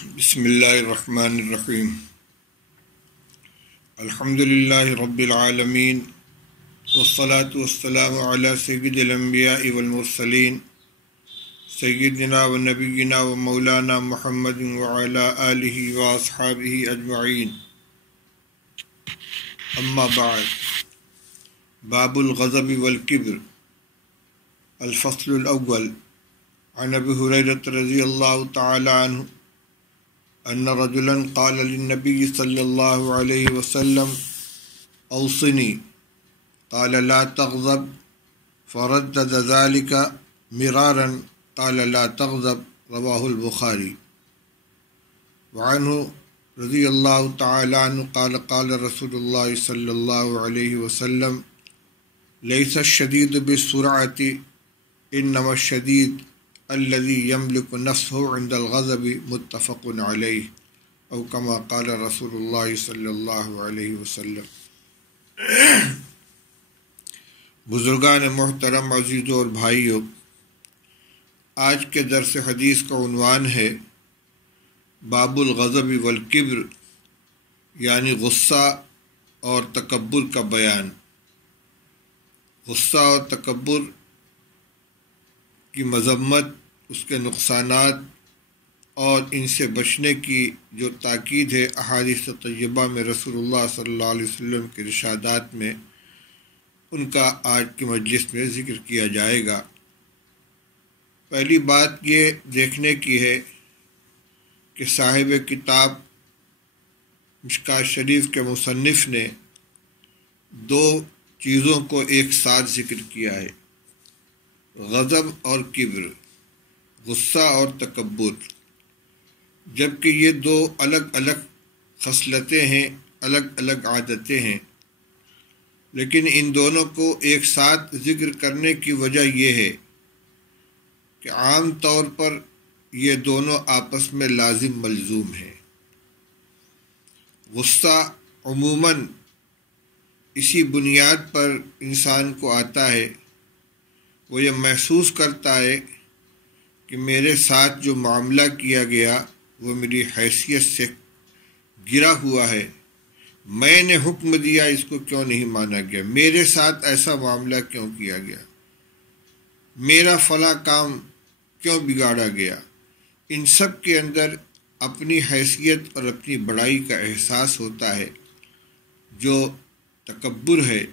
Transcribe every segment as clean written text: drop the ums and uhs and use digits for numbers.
بسم اللہ الرحمن الرحیم الحمد للہ رب العالمین والصلاة والسلام علی سید الانبیاء والمرسلین سیدنا و نبینا و مولانا محمد وعلی آلہ واصحابہ اجمعین اما بعد باب الغضب والکبر الفصل الاول عن ابی ہریرہ رضی اللہ تعالی عنہ ان رجلا قال للنبي صلى الله عليه وسلم اوصني قال لا تغضب فردد ذلك مرارا قال لا تغضب رواه البخاري وعنه رضي الله تعالى عنه قال قال رسول الله صلى الله عليه وسلم ليس الشديد بالسرعة انما الشديد الذي يملك نفسه عند الغضب متفق عليه او كما قال رسول الله صلی اللہ علیہ وسلم۔ بزرگان محترم، عزیزوں اور بھائیوں، آج کے درس حدیث کا عنوان ہے باب الغضب والکبر، یعنی غصہ اور تکبر کا بیان۔ غصہ اور تکبر کی مذمت، اس کے نقصانات اور ان سے بچنے کی جو تاکید ہے احادیث طیبہ میں رسول اللہ صلی اللہ علیہ وسلم کے ارشادات میں، ان کا آج کی مجلس میں ذکر کیا جائے گا۔ پہلی بات یہ دیکھنے کی ہے کہ صاحب کتاب مشکوٰۃ شریف کے مصنف نے دو چیزوں کو ایک ساتھ ذکر کیا ہے، غضب اور کبر، غصہ اور تکبر، جبکہ یہ دو الگ الگ خصلتیں ہیں، الگ الگ عادتیں ہیں، لیکن ان دونوں کو ایک ساتھ ذکر کرنے کی وجہ یہ ہے کہ عام طور پر یہ دونوں آپس میں لازم ملزوم ہیں۔ غصہ عموماً اسی بنیاد پر انسان کو آتا ہے، وہ یہ محسوس کرتا ہے کہ میرے ساتھ جو معاملہ کیا گیا وہ میری حیثیت سے گرا ہوا ہے، میں نے حکم دیا، اس کو کیوں نہیں مانا گیا، میرے ساتھ ایسا معاملہ کیوں کیا گیا، میرا فلاں کام کیوں بگاڑا گیا۔ ان سب کے اندر اپنی حیثیت اور اپنی بڑائی کا احساس ہوتا ہے۔ جو تکبر ہے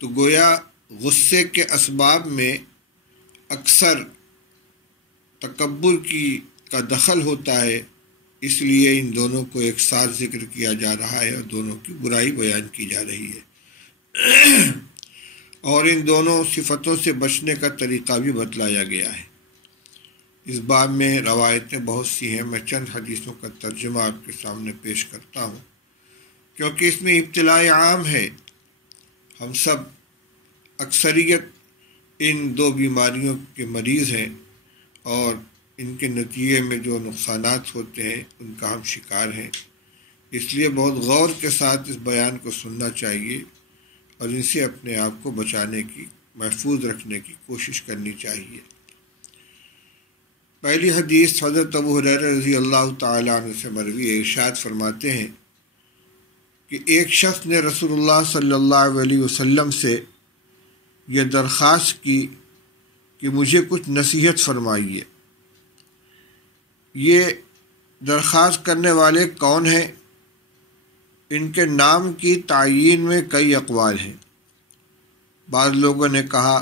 تو گویا غصے کے اسباب میں اکثر تکبر کا دخل ہوتا ہے، اس لیے ان دونوں کو ایک ساتھ ذکر کیا جا رہا ہے اور دونوں کی برائی بیان کی جا رہی ہے، اور ان دونوں صفتوں سے بچنے کا طریقہ بھی بتلایا گیا ہے۔ اس باب میں روایتیں بہت سی ہیں، میں چند حدیثوں کا ترجمہ آپ کے سامنے پیش کرتا ہوں، کیونکہ اس میں ابتلاء عام ہے۔ ہم سب اکثریت ان دو بیماریوں کے مریض ہیں، اور ان کے نتیجے میں جو نقصانات ہوتے ہیں ان کا ہم شکار ہیں، اس لیے بہت غور کے ساتھ اس بیان کو سننا چاہیے اور ان سے اپنے آپ کو بچانے کی، محفوظ رکھنے کی کوشش کرنی چاہیے۔ پہلی حدیث حضرت ابو ہریرہ رضی اللہ تعالیٰ عنہ سے مروی ہے، ارشاد فرماتے ہیں کہ ایک شخص نے رسول اللہ صلی اللہ علیہ وسلم سے یہ درخواست کی کہ مجھے کچھ نصیحت فرمائیے۔ یہ درخواست کرنے والے کون ہیں؟ ان کے نام کی تعیین میں کئی اقوال ہیں۔ بعض لوگوں نے کہا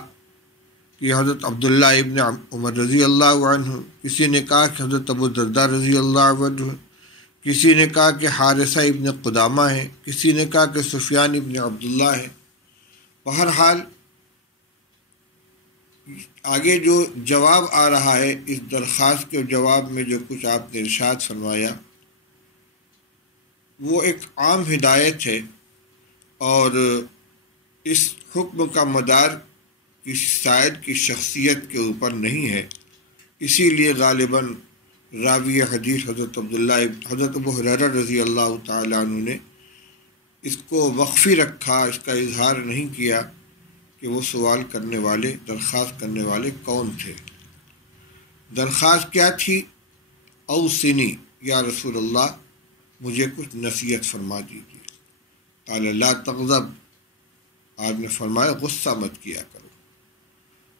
کہ حضرت عبداللہ ابن عمر رضی اللہ عنہ، کسی نے کہا کہ حضرت ابو الدرداء رضی اللہ عنہ، کسی نے کہا کہ حارثہ ابن قدامہ ہیں، کسی نے کہا کہ سفیان ابن عبداللہ ہیں۔ بہرحال آگے جو جواب آ رہا ہے اس درخواست کے جواب میں جو کچھ آپ نے ارشاد فرمایا وہ ایک عام ہدایت ہے، اور اس حکم کا مدار کسی شاعر کی شخصیت کے اوپر نہیں ہے، اسی لیے غالباً راوی حدیث حضرت ابو ہریرہ رضی اللہ تعالیٰ عنہ نے اس کو وقفی رکھا، اس کا اظہار نہیں کیا کہ وہ سوال کرنے والے، درخواست کرنے والے کون تھے۔ درخواست کیا تھی؟ اوصنی، یا رسول اللہ مجھے کچھ نصیحت فرما دیجیے۔ قال لا تغضب، آپ نے فرمایا غصہ مت کیا کرو۔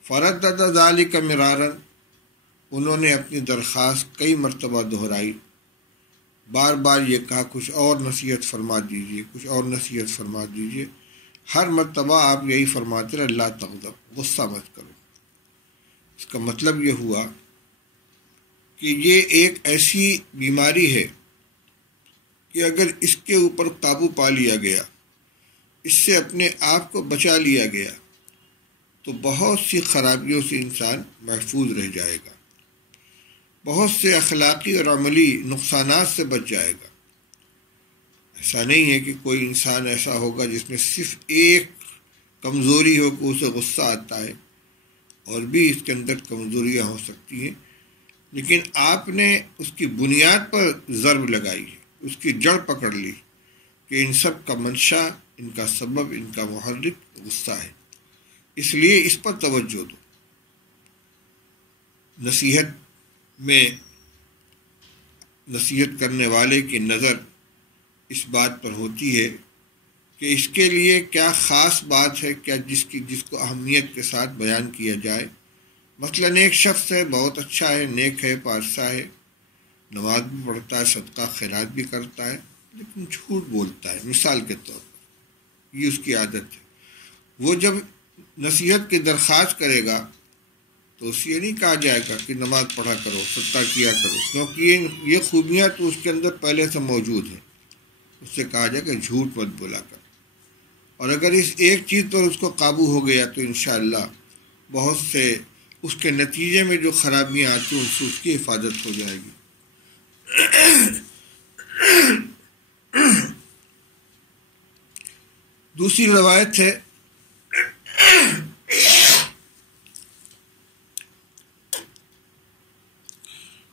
فردد ذلک مرارا، انہوں نے اپنی درخواست کئی مرتبہ دہرائی، بار بار یہ کہا کچھ اور نصیحت فرما دیجیے، کچھ اور نصیحت فرما دیجیے۔ ہر مرتبہ آپ یہی فرماتے رہے لا تغضب، غصہ مت کرو۔ اس کا مطلب یہ ہوا کہ یہ ایک ایسی بیماری ہے کہ اگر اس کے اوپر قابو پا لیا گیا، اس سے اپنے آپ کو بچا لیا گیا، تو بہت سی خرابیوں سے انسان محفوظ رہ جائے گا، بہت سے اخلاقی اور عملی نقصانات سے بچ جائے گا۔ ایسا نہیں ہے کہ کوئی انسان ایسا ہوگا جس میں صرف ایک کمزوری ہو کہ اسے غصہ آتا ہے، اور بھی اس کے اندر کمزوریاں ہو سکتی ہیں، لیکن آپ نے اس کی بنیاد پر ضرب لگائی ہے، اس کی جڑ پکڑ لی کہ ان سب کا منشا، ان کا سبب، ان کا محرک غصہ ہے، اس لیے اس پر توجہ دو۔ نصیحت میں نصیحت کرنے والے کی نظر اس بات پر ہوتی ہے کہ اس کے لیے کیا خاص بات ہے، کیا جس کو اہمیت کے ساتھ بیان کیا جائے۔ مثلاً ایک شخص ہے، بہت اچھا ہے، نیک ہے، پارسا ہے، نماز بھی پڑھتا ہے، صدقہ خیرات بھی کرتا ہے، لیکن جھوٹ بولتا ہے، مثال کے طور پر یہ اس کی عادت ہے۔ وہ جب نصیحت کی درخواست کرے گا تو اسے یہ نہیں کہا جائے گا کہ نماز پڑھا کرو، صدقہ کیا کرو، کیونکہ یہ خوبیاں تو اس کے اندر پہلے سے موجود ہیں۔ اس سے کہا جائے کہ جھوٹ مت بولا کر، اور اگر اس ایک چیز پر اس کو قابو ہو گیا تو انشاءاللہ بہت سے اس کے نتیجے میں جو خرابیاں آتی ہیں ان سے اس کی حفاظت ہو جائے گی۔ دوسری روایت ہے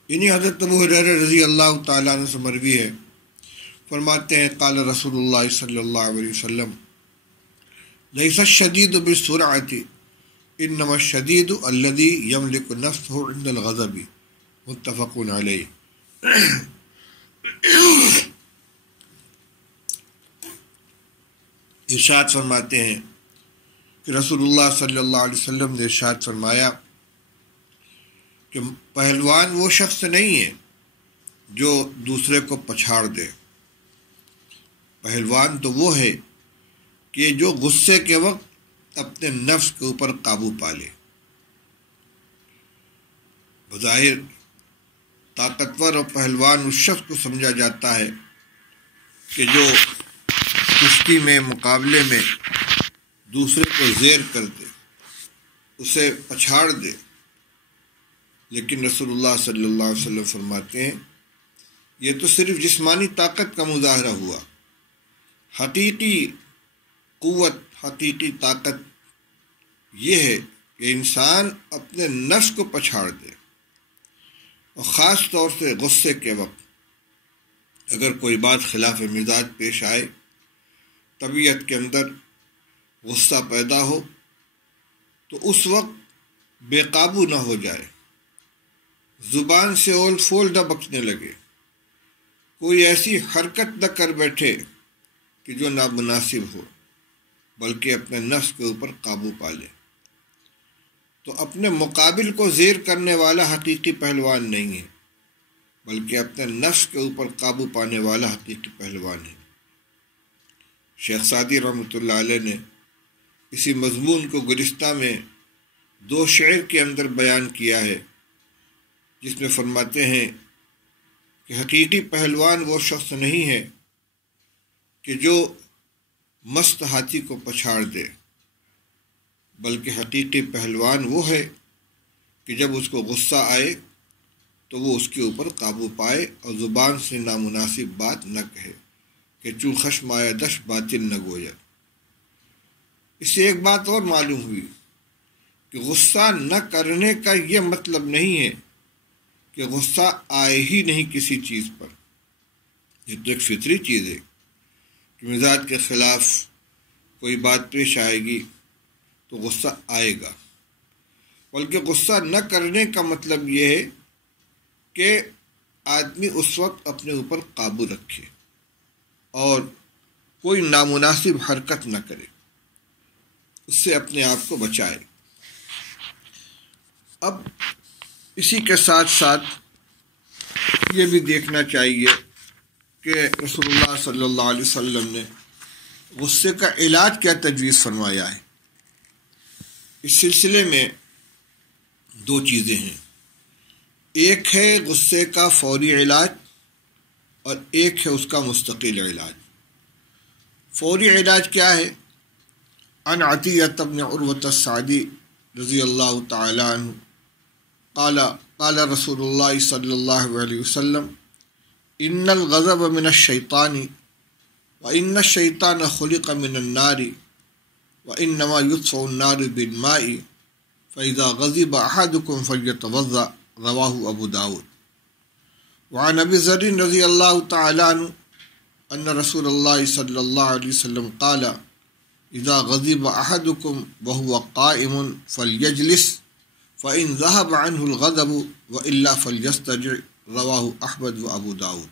انہی حضرت ابو ہریرہ رضی اللہ تعالیٰ عنہ سے مروی ہے، فرماتے ہیں قال رسول اللہ صلی اللہ علیہ وسلم لیس الشدید بالسرعۃ انما الشدید الذی یملک نفسہ عند الغضب، متفق علیہ۔ ارشاد فرماتے ہیں کہ رسول اللہ صلی اللہ علیہ وسلم نے ارشاد فرمایا کہ پہلوان وہ شخص نہیں ہے جو دوسرے کو پچھاڑ دے، پہلوان تو وہ ہے کہ جو غصے کے وقت اپنے نفس کے اوپر قابو پا لے۔ بظاہر طاقتور اور پہلوان اس شخص کو سمجھا جاتا ہے کہ جو کشتی میں، مقابلے میں دوسرے کو زیر کر دے، اسے پچھاڑ دے، لیکن رسول اللہ صلی اللہ علیہ وسلم فرماتے ہیں یہ تو صرف جسمانی طاقت کا مظاہرہ ہوا، حقیقی قوت، حقیقی طاقت یہ ہے کہ انسان اپنے نفس کو پچھاڑ دے، اور خاص طور سے غصے کے وقت اگر کوئی بات خلاف مزاج پیش آئے، طبیعت کے اندر غصہ پیدا ہو، تو اس وقت بے قابو نہ ہو جائے، زبان سے اول فول نہ بکنے لگے، کوئی ایسی حرکت نہ کر بیٹھے کہ جو نامناسب ہو، بلکہ اپنے نفس کے اوپر قابو پا لے۔ تو اپنے مقابل کو زیر کرنے والا حقیقی پہلوان نہیں ہے، بلکہ اپنے نفس کے اوپر قابو پانے والا حقیقی پہلوان ہے۔ شیخ سعدی رحمۃ اللہ علیہ نے اسی مضمون کو گزشتہ میں 2 شعر کے اندر بیان کیا ہے، جس میں فرماتے ہیں کہ حقیقی پہلوان وہ شخص نہیں ہے کہ جو مست ہاتھی کو پچھاڑ دے، بلکہ حقیقی پہلوان وہ ہے کہ جب اس کو غصہ آئے تو وہ اس کے اوپر قابو پائے اور زبان سے نامناسب بات نہ کہے، کہ چوں خشم آیا دش باطل نہ گویا۔ اس سے ایک بات اور معلوم ہوئی کہ غصہ نہ کرنے کا یہ مطلب نہیں ہے کہ غصہ آئے ہی نہیں کسی چیز پر، یہ تو ایک فطری چیز ہے کہ مزاج کے خلاف کوئی بات پیش آئے گی تو غصہ آئے گا، بلکہ غصہ نہ کرنے کا مطلب یہ ہے کہ آدمی اس وقت اپنے اوپر قابو رکھے اور کوئی نامناسب حرکت نہ کرے، اس سے اپنے آپ کو بچائے۔ اب اسی کے ساتھ ساتھ یہ بھی دیکھنا چاہیے کہ رسول اللہ صلی اللہ علیہ وسلم نے غصے کا علاج کیا تجویز فرمایا ہے۔ اس سلسلے میں دو چیزیں ہیں، ایک ہے غصے کا فوری علاج اور ایک ہے اس کا مستقل علاج۔ فوری علاج کیا ہے؟ عن عطیہ بن عروۃ السعدی رضی اللہ تعالی عنہ قال قال رسول اللہ صلی اللہ علیہ وسلم ان الغضب من الشیطان وان الشیطان خلق من النار وانما يطفئ النار بالماء فاذا غضب احدكم فليتوضأ رواہ ابو داود۔ وعن ابی ذر رضی اللہ تعالی عنہ ان رسول اللہ صلی اللہ علیہ وسلم قال اذا غضب احدكم وهو قائم فليجلس فإن ذهب عنه الغضب وإلا فليسترجع رواہ احمد و ابو داود۔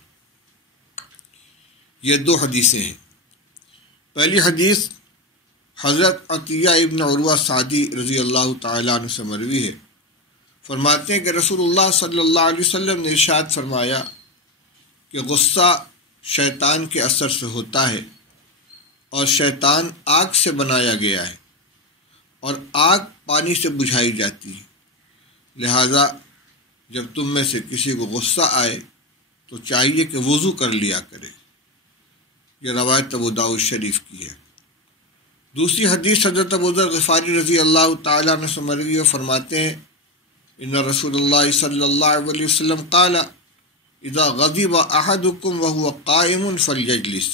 یہ دو حدیثیں ہیں۔ پہلی حدیث حضرت عطیہ ابن عروہ سعدی رضی اللہ تعالیٰ عنہ سے مروی ہے، فرماتے ہیں کہ رسول اللہ صلی اللہ علیہ وسلم نے ارشاد فرمایا کہ غصہ شیطان کے اثر سے ہوتا ہے اور شیطان آگ سے بنایا گیا ہے اور آگ پانی سے بجھائی جاتی ہے، لہذا جب تم میں سے کسی کو غصہ آئے تو چاہیے کہ وضو کر لیا کرے۔ یہ روایت ابو داؤد شریف کی ہے۔ دوسری حدیث حضرت ابو ذر غفاری رضی اللہ تعالیٰ عنہ سے مروی ہے، فرماتے ہیں ان رسول اللہ صلی اللہ علیہ وسلم قال اذا غضب احدكم وهو قائم فليجلس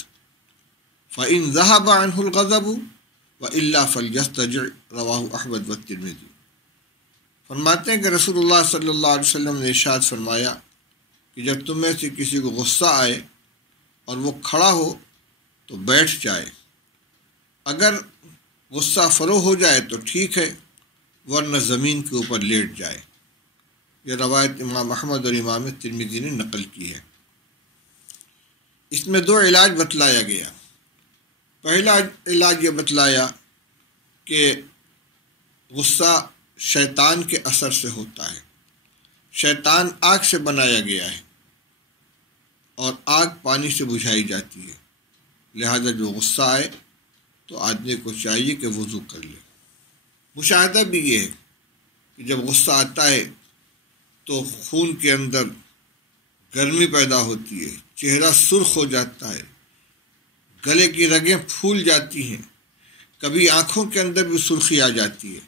فإن ذهب عنه الغضب وإلا فليسترجع رواہ احمد والترمذی۔ فرماتے ہیں کہ رسول اللہ صلی اللہ علیہ وسلم نے ارشاد فرمایا کہ جب تم میں سے کسی کو غصہ آئے اور وہ کھڑا ہو تو بیٹھ جائے، اگر غصہ فروغ ہو جائے تو ٹھیک ہے، ورنہ زمین کے اوپر لیٹ جائے۔ یہ روایت امام احمد اور امام ترمذی نے نقل کی ہے۔ اس میں دو علاج بتلایا گیا۔ پہلا علاج یہ بتلایا کہ غصہ شیطان کے اثر سے ہوتا ہے، شیطان آگ سے بنایا گیا ہے اور آگ پانی سے بجھائی جاتی ہے، لہذا جو غصہ آئے تو آدمی کو چاہیے کہ وضو کر لے۔ مشاہدہ بھی یہ ہے کہ جب غصہ آتا ہے تو خون کے اندر گرمی پیدا ہوتی ہے، چہرہ سرخ ہو جاتا ہے، گلے کی رگیں پھول جاتی ہیں، کبھی آنکھوں کے اندر بھی سرخی آ جاتی ہے۔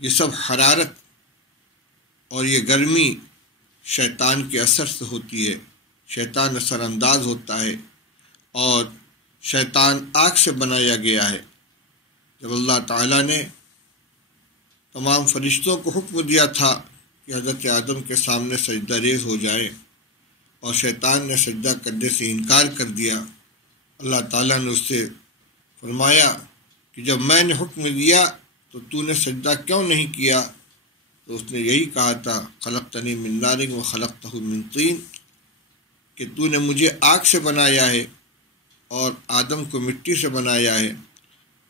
یہ سب حرارت اور یہ گرمی شیطان کے اثر سے ہوتی ہے، شیطان اثر انداز ہوتا ہے اور شیطان آگ سے بنایا گیا ہے۔ جب اللہ تعالیٰ نے تمام فرشتوں کو حکم دیا تھا کہ حضرت آدم کے سامنے سجدہ ریز ہو جائے اور شیطان نے سجدہ کرنے سے انکار کر دیا، اللہ تعالیٰ نے اس سے فرمایا کہ جب میں نے حکم دیا تو نے سجدہ کیوں نہیں کیا؟ تو اس نے یہی کہا تھا خلقتنی من نار و خلقتہ من طین، کہ تو نے مجھے آگ سے بنایا ہے اور آدم کو مٹی سے بنایا ہے۔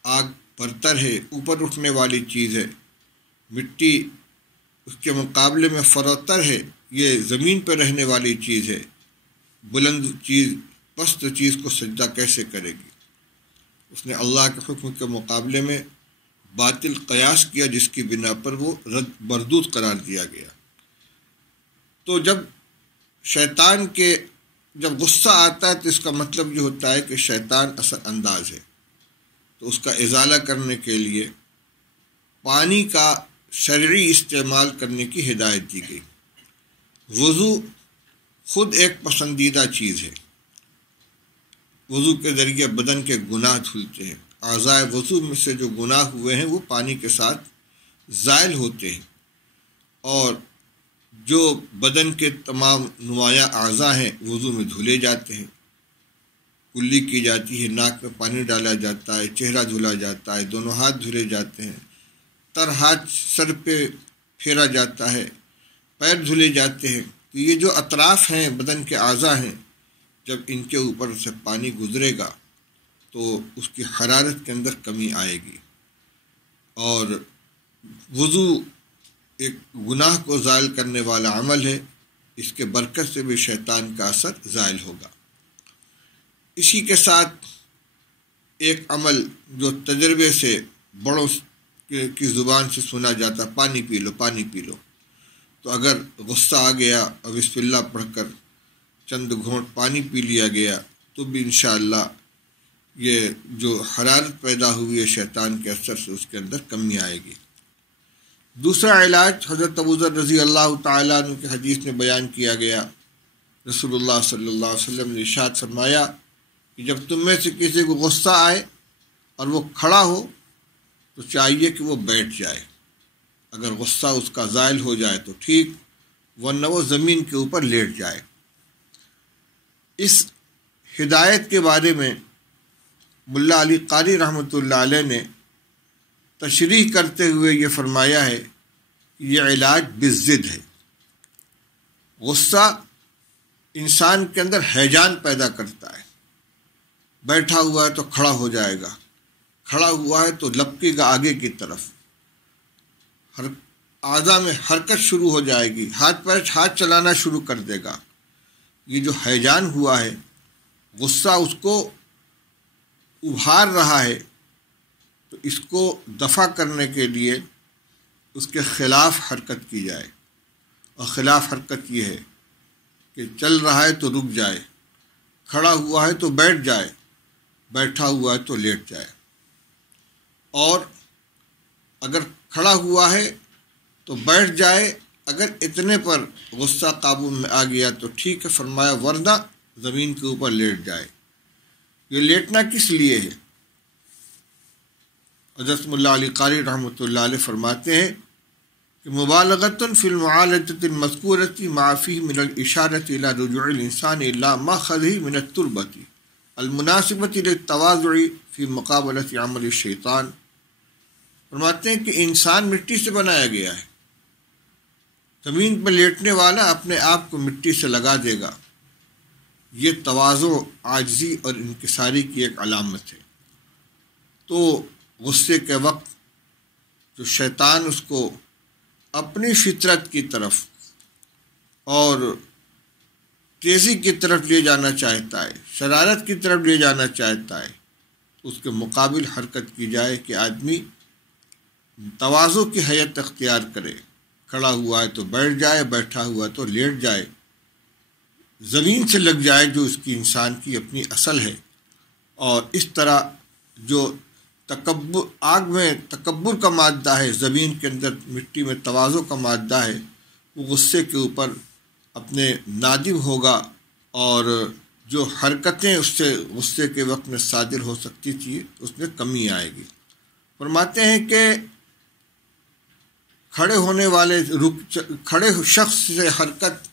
آگ برتر ہے، اوپر اٹھنے والی چیز ہے، مٹی اس کے مقابلے میں فروتر ہے، یہ زمین پہ رہنے والی چیز ہے، بلند چیز پست چیز کو سجدہ کیسے کرے گی؟ اس نے اللہ کے حکم کے مقابلے میں باطل قیاس کیا، جس کی بنا پر وہ رد مردود قرار دیا گیا۔ تو جب شیطان کے جب غصہ آتا ہے تو اس کا مطلب یہ ہوتا ہے کہ شیطان اثر انداز ہے، تو اس کا ازالہ کرنے کے لیے پانی کا شرعی استعمال کرنے کی ہدایت دی گئی۔ وضو خود ایک پسندیدہ چیز ہے، وضو کے ذریعے بدن کے گناہ دھلتے ہیں، اعضاء وضو میں سے جو گناہ ہوئے ہیں وہ پانی کے ساتھ زائل ہوتے ہیں، اور جو بدن کے تمام نمایاں اعضاء ہیں وضو میں دھلے جاتے ہیں، کلی کی جاتی ہے، ناک میں پانی ڈالا جاتا ہے، چہرہ دھلا جاتا ہے، دونوں ہاتھ دھلے جاتے ہیں، تر ہاتھ سر پہ پھیرا جاتا ہے، پیر دھلے جاتے ہیں۔ تو یہ جو اطراف ہیں بدن کے اعضاء ہیں، جب ان کے اوپر سے پانی گزرے گا تو اس کی حرارت کے اندر کمی آئے گی، اور وضو ایک گناہ کو زائل کرنے والا عمل ہے، اس کے برکت سے بھی شیطان کا اثر زائل ہوگا۔ اسی کے ساتھ ایک عمل جو تجربے سے بڑوں کی زبان سے سنا جاتا، پانی پی لو پانی پی لو، تو اگر غصہ آ گیا اور بسم اللہ پڑھ کر چند گھونٹ پانی پی لیا گیا تو بھی انشاءاللہ یہ جو حرارت پیدا ہوئی ہے شیطان کے اثر سے، اس کے اندر کمی آئے گی۔ دوسرا علاج حضرت ابو ذر رضی اللہ تعالیٰ عنہ کی حدیث میں بیان کیا گیا، رسول اللہ صلی اللہ علیہ وسلم نے ارشاد فرمایا کہ جب تم میں سے کسی کو غصہ آئے اور وہ کھڑا ہو تو چاہیے کہ وہ بیٹھ جائے، اگر غصہ اس کا زائل ہو جائے تو ٹھیک، ورنہ وہ زمین کے اوپر لیٹ جائے۔ اس ہدایت کے بارے میں ملا علی قاری رحمۃ اللہ علیہ نے تشریح کرتے ہوئے یہ فرمایا ہے کہ یہ علاج بالضد ہے۔ غصہ انسان کے اندر ہیجان پیدا کرتا ہے، بیٹھا ہوا ہے تو کھڑا ہو جائے گا، کھڑا ہوا ہے تو لپکے گا آگے کی طرف، اعضاء میں حرکت شروع ہو جائے گی، ہاتھ چلانا شروع کر دے گا۔ یہ جو ہیجان ہوا ہے، غصہ اس کو ابھار رہا ہے، تو اس کو دفع کرنے کے لیے اس کے خلاف حرکت کی جائے، اور خلاف حرکت یہ ہے کہ چل رہا ہے تو رک جائے، کھڑا ہوا ہے تو بیٹھ جائے، بیٹھا ہوا ہے تو لیٹ جائے، اور اگر کھڑا ہوا ہے تو بیٹھ جائے، اگر اتنے پر غصہ قابو میں آ گیا تو ٹھیک ہے، فرمایا، ورنہ زمین کے اوپر لیٹ جائے۔ یہ لیٹنا کس لیے ہے؟ حضرت ملا علی قاری رحمۃ اللہ علیہ فرماتے ہیں کہ مبالغۃ فی المعالجۃ المذکورۃ ما فیہ من الاشارۃ الی رجوع الانسان الی ماخذہ من التربۃ المناسبۃ للتواضع فی مقابلۃ عمل الشیطان۔ فرماتے ہیں کہ انسان مٹی سے بنایا گیا ہے، زمین پر لیٹنے والا اپنے آپ کو مٹی سے لگا دے گا، یہ تواضع، عاجزی اور انکساری کی ایک علامت ہے۔ تو غصے کے وقت جو شیطان اس کو اپنی فطرت کی طرف اور تیزی کی طرف لے جانا چاہتا ہے، شرارت کی طرف لے جانا چاہتا ہے، اس کے مقابل حرکت کی جائے کہ آدمی تواضع کی حیت اختیار کرے، کھڑا ہوا ہے تو بیٹھ جائے، بیٹھا ہوا ہے تو لیٹ جائے، زمین سے لگ جائے جو اس کی انسان کی اپنی اصل ہے، اور اس طرح جو آگ میں تکبر کا مادہ ہے، زمین کے اندر مٹی میں تواضع کا مادہ ہے، وہ غصے کے اوپر اپنے نادم ہوگا، اور جو حرکتیں اس سے غصے کے وقت میں صادر ہو سکتی تھی اس میں کمی آئے گی۔ فرماتے ہیں کہ کھڑے شخص سے حرکت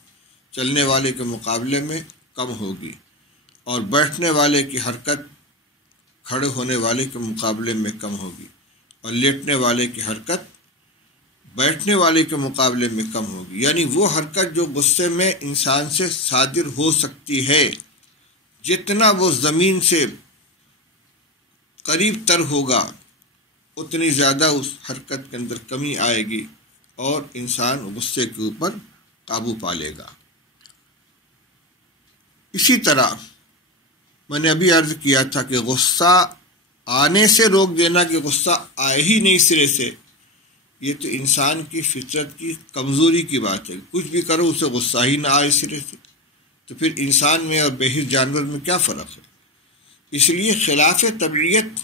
چلنے والے کے مقابلے میں کم ہوگی، اور بیٹھنے والے کی حرکت کھڑے ہونے والے کے مقابلے میں کم ہوگی، اور لیٹنے والے کی حرکت بیٹھنے والے کے مقابلے میں کم ہوگی۔ یعنی وہ حرکت جو غصے میں انسان سے صادر ہو سکتی ہے، جتنا وہ زمین سے قریب تر ہوگا اتنی زیادہ اس حرکت کے اندر کمی آئے گی، اور انسان غصے کے اوپر قابو پا لے گا۔ اسی طرح میں نے ابھی عرض کیا تھا کہ غصہ آنے سے روک دینا، کہ غصہ آئے ہی نہیں سرے سے، یہ تو انسان کی فطرت کی کمزوری کی بات ہے۔ کچھ بھی کرو اسے غصہ ہی نہ آئے سرے سے، تو پھر انسان میں اور بہر جانور میں کیا فرق ہے؟ اس لیے خلاف طبیعت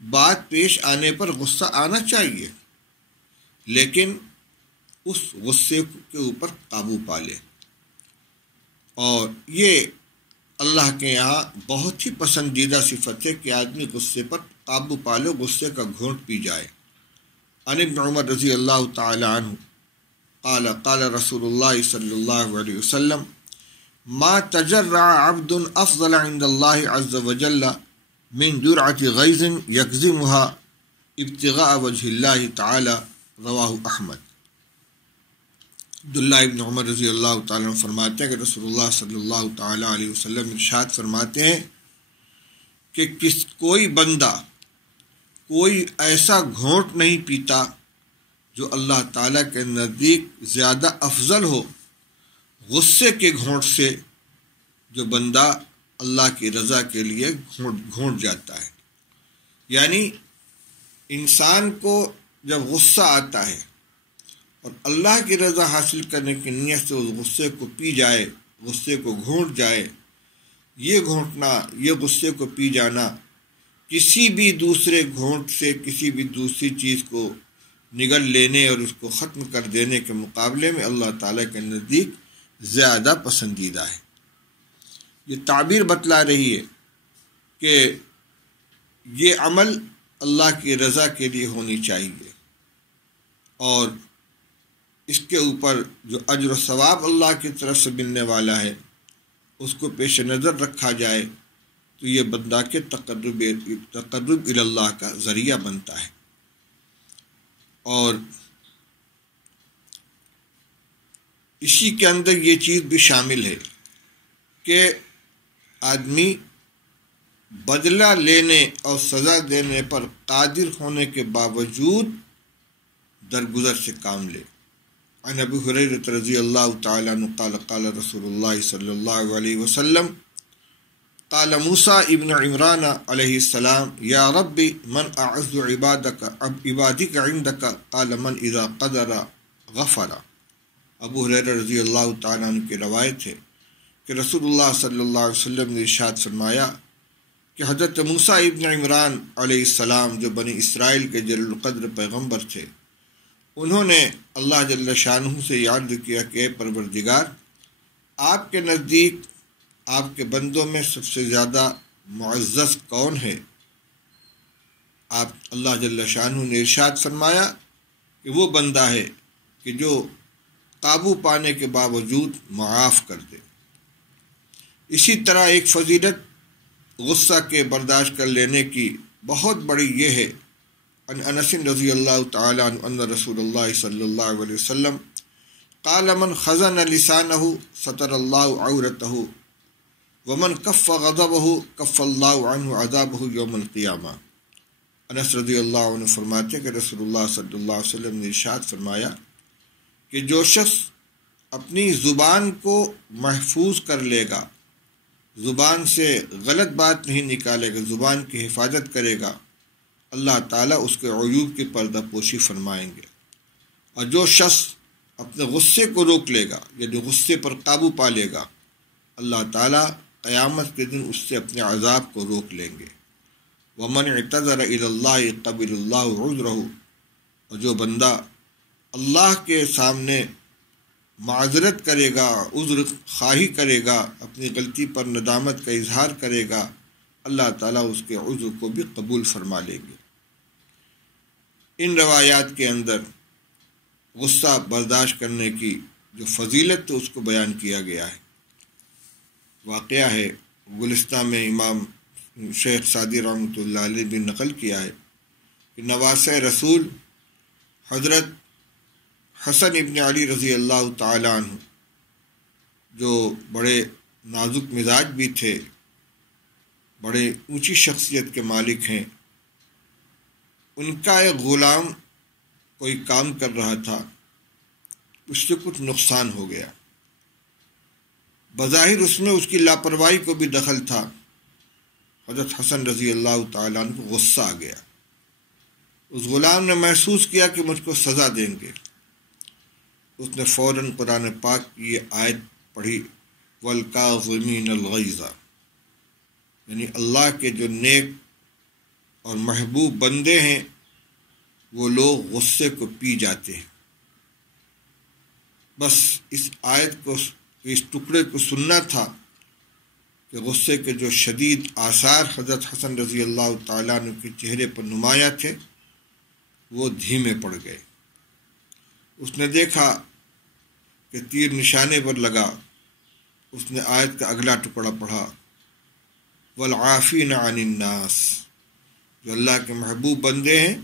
بات پیش آنے پر غصہ آنا چاہیے، لیکن اس غصے کے اوپر قابو پا لے، اور یہ اللہ کے یہاں بہت ہی پسندیدہ صفت ہے کہ آدمی غصے پر قابو پا لے، غصے کا گھونٹ پی جائے۔ عن ابن عمر رضی اللہ تعالی عنہ قال قال رسول اللہ صلی اللہ علیہ وسلم ما تجرع عبد افضل عند اللہ عز وجل من جرعۃ غیظ یکظمها ابتغاء وجہ اللہ تعالی، رواہ احمد۔ عبداللہ ابن عمر رضی اللہ تعالیٰ عنہ فرماتے ہیں کہ رسول اللہ صلی اللہ تعالیٰ علیہ وسلم ارشاد فرماتے ہیں کہ کوئی بندہ کوئی ایسا گھونٹ نہیں پیتا جو اللہ تعالیٰ کے نزدیک زیادہ افضل ہو غصے کے گھونٹ سے جو بندہ اللہ کی رضا کے لیے گھونٹ جاتا ہے۔ یعنی انسان کو جب غصہ آتا ہے اور اللہ کی رضا حاصل کرنے کی نیت سے اس غصے کو پی جائے، غصے کو گھونٹ جائے، یہ گھونٹنا، یہ غصے کو پی جانا کسی بھی دوسرے گھونٹ سے کسی بھی دوسری چیز کو نگل لینے اور اس کو ختم کر دینے کے مقابلے میں اللہ تعالیٰ کے نزدیک زیادہ پسندیدہ ہے۔ یہ تعبیر بتلا رہی ہے کہ یہ عمل اللہ کی رضا کے لیے ہونی چاہیے اور اس کے اوپر جو اجر و ثواب اللہ کی طرف سے ملنے والا ہے اس کو پیش نظر رکھا جائے تو یہ بندہ کے تقرب الی اللہ کا ذریعہ بنتا ہے۔ اور اسی کے اندر یہ چیز بھی شامل ہے کہ آدمی بدلہ لینے اور سزا دینے پر قادر ہونے کے باوجود درگزر سے کام لے۔ عن ابی ہریرہ رضی اللہ تعالیٰ عنہ قال قال رسول اللہ صلی اللہ علیہ وسلم قال موسیٰ ابن عمران علیہ السلام یا رب من اعز عبادک عندک قال من اذا قدر غفر۔ ابو ہریرہ رضی اللہ تعالیٰ عنہ کی روایت ہے کہ رسول اللہ صلی اللہ علیہ وسلم نے ارشاد فرمایا کہ حضرت موسیٰ ابن عمران علیہ السلام جو بنی اسرائیل کے جلیل القدر پیغمبر تھے، انہوں نے اللہ جل شانہ سے یہ عرض کیا کہ اے پروردگار، آپ کے نزدیک آپ کے بندوں میں سب سے زیادہ معزز کون ہے؟ آپ اللہ جل شانہ نے ارشاد فرمایا کہ وہ بندہ ہے کہ جو قابو پانے کے باوجود معاف کر دے۔ اسی طرح ایک فضیلت غصہ کے برداشت کر لینے کی بہت بڑی یہ ہے۔ عن انس رضی اللہ تعالی عنہ ان رسول اللہ صلی اللہ علیہ وسلم قال من خزن لسانہ ستر اللہ عورتہ ومن کف غضبہ کف اللہ عنہ عذابہ یوم القیامہ۔ انس رضی اللہ عنہ فرماتے کہ رسول اللہ صلی اللہ علیہ وسلم نے ارشاد فرمایا کہ جو شخص اپنی زبان کو محفوظ کر لے گا، زبان سے غلط بات نہیں نکالے گا، زبان کی حفاظت کرے گا، اللہ تعالیٰ اس کے عیوب کی پردہ پوشی فرمائیں گے۔ اور جو شخص اپنے غصے کو روک لے گا، یعنی غصے پر قابو پا لے گا، اللہ تعالیٰ قیامت کے دن اس سے اپنے عذاب کو روک لیں گے۔ وَمَنْ اعْتَذَرَ إِلَى اللَّهِ قَبِلَ اللَّهُ عُذْرَهُ، اور جو بندہ اللہ کے سامنے معذرت کرے گا، عذر خواہی کرے گا، اپنی غلطی پر ندامت کا اظہار کرے گا، اللہ تعالیٰ اس کے عذر کو بھی قبول فرما لیں گے۔ ان روایات کے اندر غصہ برداشت کرنے کی جو فضیلت ہے اس کو بیان کیا گیا ہے۔ واقعہ ہے گلستان میں امام شیخ سعدی رحمۃ اللہ علیہ بھی نقل کیا ہے کہ نواسہ رسول حضرت حسن ابن علی رضی اللہ تعالی عنہ جو بڑے نازک مزاج بھی تھے، بڑے اونچی شخصیت کے مالک ہیں، ان کا ایک غلام کوئی کام کر رہا تھا، اس سے کچھ نقصان ہو گیا۔ بظاہر اس میں اس کی لاپرواہی کو بھی دخل تھا۔ حضرت حسن رضی اللہ تعالیٰ عنہ کو غصہ آ گیا۔ اس غلام نے محسوس کیا کہ مجھ کو سزا دیں گے۔ اس نے فوراً قرآن پاک کی یہ آیت پڑھی، وَالْكَاظِمِينَ الْغَيْظَ، یعنی اللہ کے جو نیک اور محبوب بندے ہیں وہ لوگ غصے کو پی جاتے ہیں۔ بس اس آیت کو، اس ٹکڑے کو سننا تھا کہ غصے کے جو شدید آثار حضرت حسن رضی اللہ تعالیٰ عنہ کے چہرے پر نمایاں تھے وہ دھیمے پڑ گئے۔ اس نے دیکھا کہ تیر نشانے پر لگا۔ اس نے آیت کا اگلا ٹکڑا پڑھا، وَالْعَافِينَ عَنِ النَّاسِ، جو اللہ کے محبوب بندے ہیں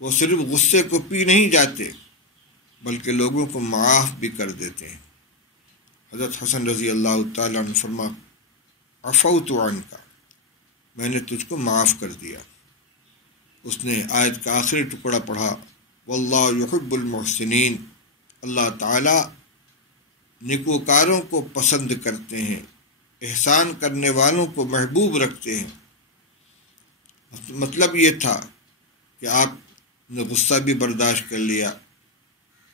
وہ صرف غصے کو پی نہیں جاتے بلکہ لوگوں کو معاف بھی کر دیتے ہیں۔ حضرت حسن رضی اللہ تعالیٰ عنہ فرما عفوت عنک، میں نے تجھ کو معاف کر دیا۔ اس نے آیت کا آخری ٹکڑا پڑھا، واللہ یحب المحسنین، اللہ تعالیٰ نیکوکاروں کو پسند کرتے ہیں، احسان کرنے والوں کو محبوب رکھتے ہیں۔ مطلب یہ تھا کہ آپ نے غصہ بھی برداشت کر لیا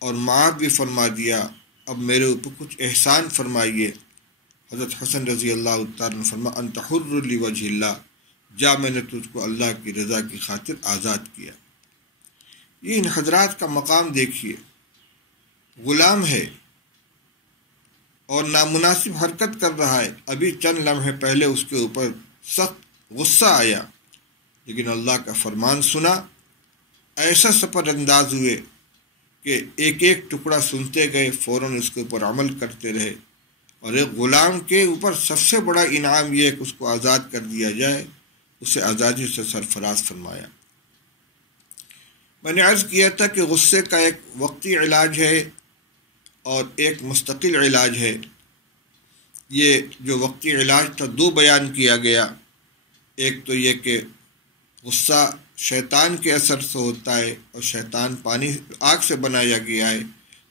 اور معاف بھی فرما دیا، اب میرے اوپر کچھ احسان فرمائیے۔ حضرت حسن رضی اللہ تعالیٰ نے فرما انت حر لوجہ اللہ، جا میں نے تجھ کو اللہ کی رضا کی خاطر آزاد کیا۔ یہ ان حضرات کا مقام دیکھیے، غلام ہے اور نامناسب حرکت کر رہا ہے، ابھی چند لمحے پہلے اس کے اوپر سخت غصہ آیا، لیکن اللہ کا فرمان سنا، ایسا سپر انداز ہوئے کہ ایک ایک ٹکڑا سنتے گئے، فوراً اس کے اوپر عمل کرتے رہے۔ اور ایک غلام کے اوپر سب سے بڑا انعام یہ ہے کہ اس کو آزاد کر دیا جائے، اسے آزادی سے سرفراز فرمایا۔ میں نے عرض کیا تھا کہ غصے کا ایک وقتی علاج ہے اور ایک مستقل علاج ہے۔ یہ جو وقتی علاج تھا دو بیان کیا گیا، ایک تو یہ کہ غصہ شیطان کے اثر سے ہوتا ہے اور شیطان پانی آگ سے بنایا گیا ہے،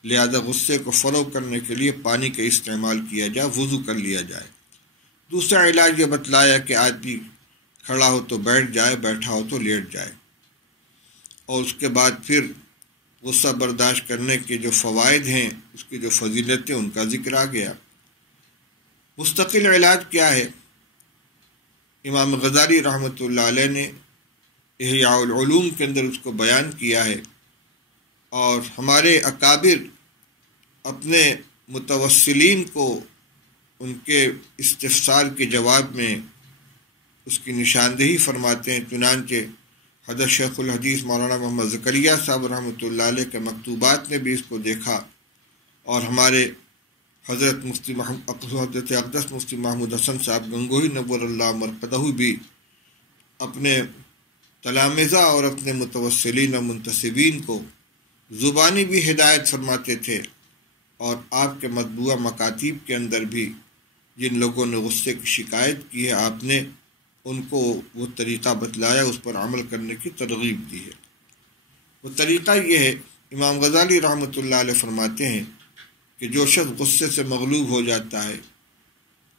لہذا غصے کو فروغ کرنے کے لیے پانی کا استعمال کیا جائے، وضو کر لیا جائے۔ دوسرا علاج یہ بتلایا کہ آدمی کھڑا ہو تو بیٹھ جائے، بیٹھا ہو تو لیٹ جائے، اور اس کے بعد پھر غصہ برداشت کرنے کے جو فوائد ہیں، اس کی جو فضیلتیں، ان کا ذکر آ گیا۔ مستقل علاج کیا ہے؟ امام غزالی رحمۃ اللہ علیہ نے احیاء العلوم کے اندر اس کو بیان کیا ہے، اور ہمارے اکابر اپنے متوسلین کو ان کے استفسار کے جواب میں اس کی نشاندہی فرماتے ہیں۔ چنانچہ حضرت شیخ الحدیث مولانا محمد زکریا صاحب رحمۃ اللہ علیہ کے مکتوبات نے بھی اس کو دیکھا، اور ہمارے حضرت اقدس مفتی محمود حسن صاحب گنگوہی نور اللہ مرقدہ بھی اپنے تلامذہ اور اپنے متوسلین و منتسبین کو زبانی بھی ہدایت فرماتے تھے، اور آپ کے مطبوعہ مکاتیب کے اندر بھی جن لوگوں نے غصے کی شکایت کی ہے، آپ نے ان کو وہ طریقہ بتلایا، اس پر عمل کرنے کی ترغیب دی ہے۔ وہ طریقہ یہ ہے، امام غزالی رحمۃ اللہ علیہ فرماتے ہیں کہ جو شخص غصے سے مغلوب ہو جاتا ہے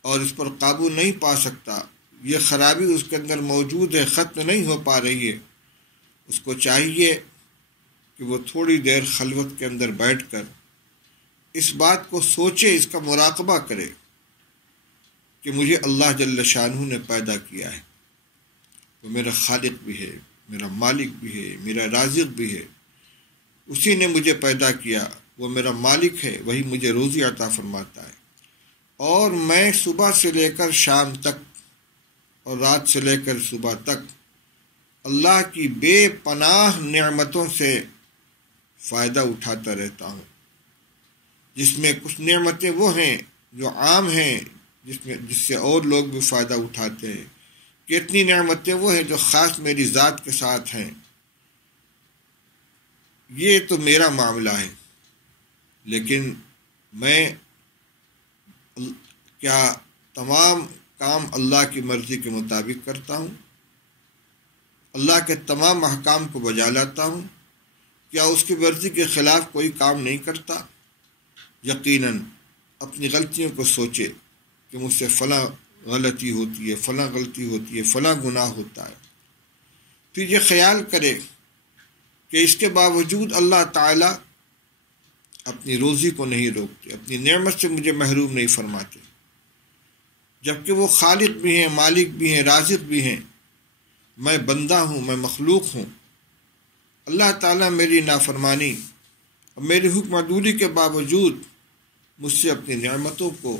اور اس پر قابو نہیں پا سکتا، یہ خرابی اس کے اندر موجود ہے، ختم نہیں ہو پا رہی ہے، اس کو چاہیے کہ وہ تھوڑی دیر خلوت کے اندر بیٹھ کر اس بات کو سوچے، اس کا مراقبہ کرے کہ مجھے اللہ جل شانہ نے پیدا کیا ہے، وہ میرا خالق بھی ہے، میرا مالک بھی ہے، میرا رازق بھی ہے، اسی نے مجھے پیدا کیا، وہ میرا مالک ہے، وہی مجھے روزی عطا فرماتا ہے، اور میں صبح سے لے کر شام تک اور رات سے لے کر صبح تک اللہ کی بے پناہ نعمتوں سے فائدہ اٹھاتا رہتا ہوں، جس میں کچھ نعمتیں وہ ہیں جو عام ہیں، جس سے اور لوگ بھی فائدہ اٹھاتے ہیں، کتنی نعمتیں وہ ہیں جو خاص میری ذات کے ساتھ ہیں۔ یہ تو میرا معاملہ ہے، لیکن میں کیا تمام کام اللہ کی مرضی کے مطابق کرتا ہوں؟ اللہ کے تمام احکام کو بجا لاتا ہوں؟ کیا اس کی مرضی کے خلاف کوئی کام نہیں کرتا؟ یقیناً اپنی غلطیوں کو سوچے کہ مجھ سے فلاں غلطی ہوتی ہے، فلاں غلطی ہوتی ہے، فلاں گناہ ہوتا ہے، پھر یہ خیال کرے کہ اس کے باوجود اللہ تعالیٰ اپنی روزی کو نہیں روکتے، اپنی نعمت سے مجھے محروم نہیں فرماتے، جبکہ وہ خالق بھی ہیں، مالک بھی ہیں، رازق بھی ہیں، میں بندہ ہوں، میں مخلوق ہوں۔ اللہ تعالیٰ میری نافرمانی اور میری حکم عدولی کے باوجود مجھ سے اپنی نعمتوں کو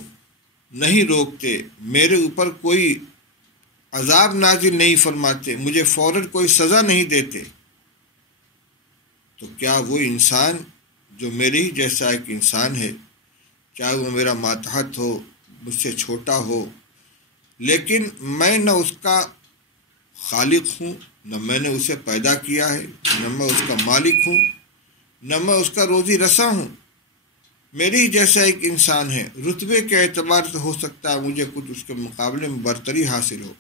نہیں روکتے، میرے اوپر کوئی عذاب نازل نہیں فرماتے، مجھے فوراً کوئی سزا نہیں دیتے، تو کیا وہ انسان جو میرے ہی جیسا ایک انسان ہے، چاہے وہ میرا ماتحت ہو، مجھ سے چھوٹا ہو، لیکن میں نہ اس کا خالق ہوں، نہ میں نے اسے پیدا کیا ہے، نہ میں اس کا مالک ہوں، نہ میں اس کا روزی رساں ہوں، میری جیسا ایک انسان ہے، رتبے کے اعتبار سے ہو سکتا ہے مجھے کچھ اس کے مقابلے میں برتری حاصل ہو،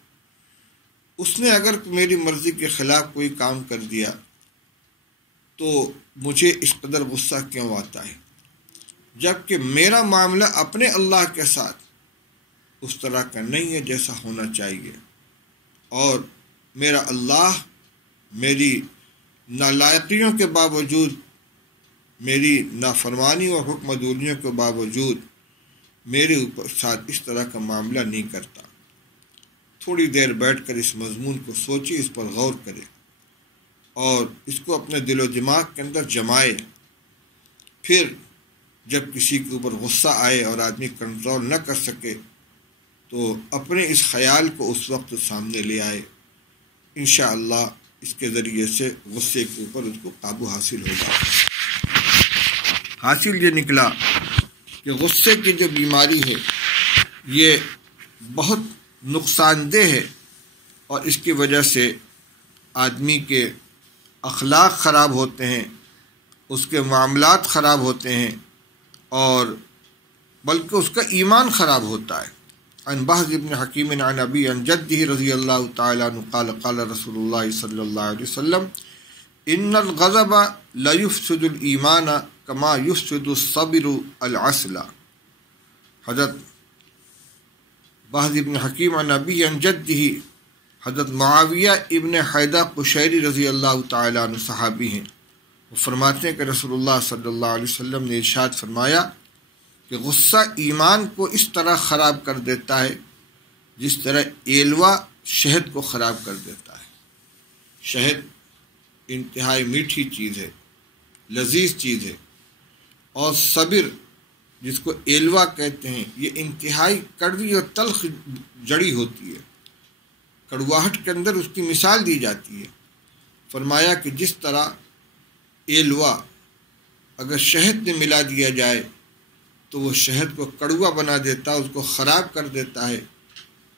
اس نے اگر میری مرضی کے خلاف کوئی کام کر دیا تو مجھے اس قدر غصہ کیوں آتا ہے، جبکہ میرا معاملہ اپنے اللہ کے ساتھ اس طرح کا نہیں ہے جیسا ہونا چاہیے، اور میرا اللہ میری نالائقیوں کے باوجود، میری نافرمانی اور حکم دوریوں کے باوجود میرے اوپر ساتھ اس طرح کا معاملہ نہیں کرتا۔ تھوڑی دیر بیٹھ کر اس مضمون کو سوچے، اس پر غور کرے اور اس کو اپنے دل و دماغ کے اندر جمائے۔ پھر جب کسی کے اوپر غصہ آئے اور آدمی کنٹرول نہ کر سکے تو اپنے اس خیال کو اس وقت سامنے لے آئے، انشاءاللہ اس کے ذریعے سے غصے کے اوپر اس کو قابو حاصل ہوگا۔ حاصل یہ نکلا کہ غصے کی جو بیماری ہے یہ بہت نقصان دہ ہے، اور اس کی وجہ سے آدمی کے اخلاق خراب ہوتے ہیں، اس کے معاملات خراب ہوتے ہیں، اور بلکہ اس کا ایمان خراب ہوتا ہے۔ عن بہز ابن حکیم عن ابی عن جدہ رضی اللہ تعالیٰ عنہ قال قال رسول اللہ صلی اللہ علیہ وسلم ان الغضب لا يفسد الایمان کما یفسد الصبر العسل۔ حضرت بہز ابن حکیم عن ابی عن جدہ، حضرت معاویہ ابن حیدہ قشیری رضی اللہ تعالیٰ عنہ صحابی ہیں، وہ فرماتے ہیں کہ رسول اللہ صلی اللہ علیہ وسلم نے ارشاد فرمایا کہ غصہ ایمان کو اس طرح خراب کر دیتا ہے جس طرح ایلوا شہد کو خراب کر دیتا ہے۔ شہد انتہائی میٹھی چیز ہے، لذیذ چیز ہے، اور صبر جس کو ایلوا کہتے ہیں یہ انتہائی کڑوی اور تلخ جڑی ہوتی ہے، کڑواہٹ کے اندر اس کی مثال دی جاتی ہے۔ فرمایا کہ جس طرح ایلوا اگر شہد میں ملا دیا جائے تو وہ شہد کو کڑوا بنا دیتا ہے، اس کو خراب کر دیتا ہے،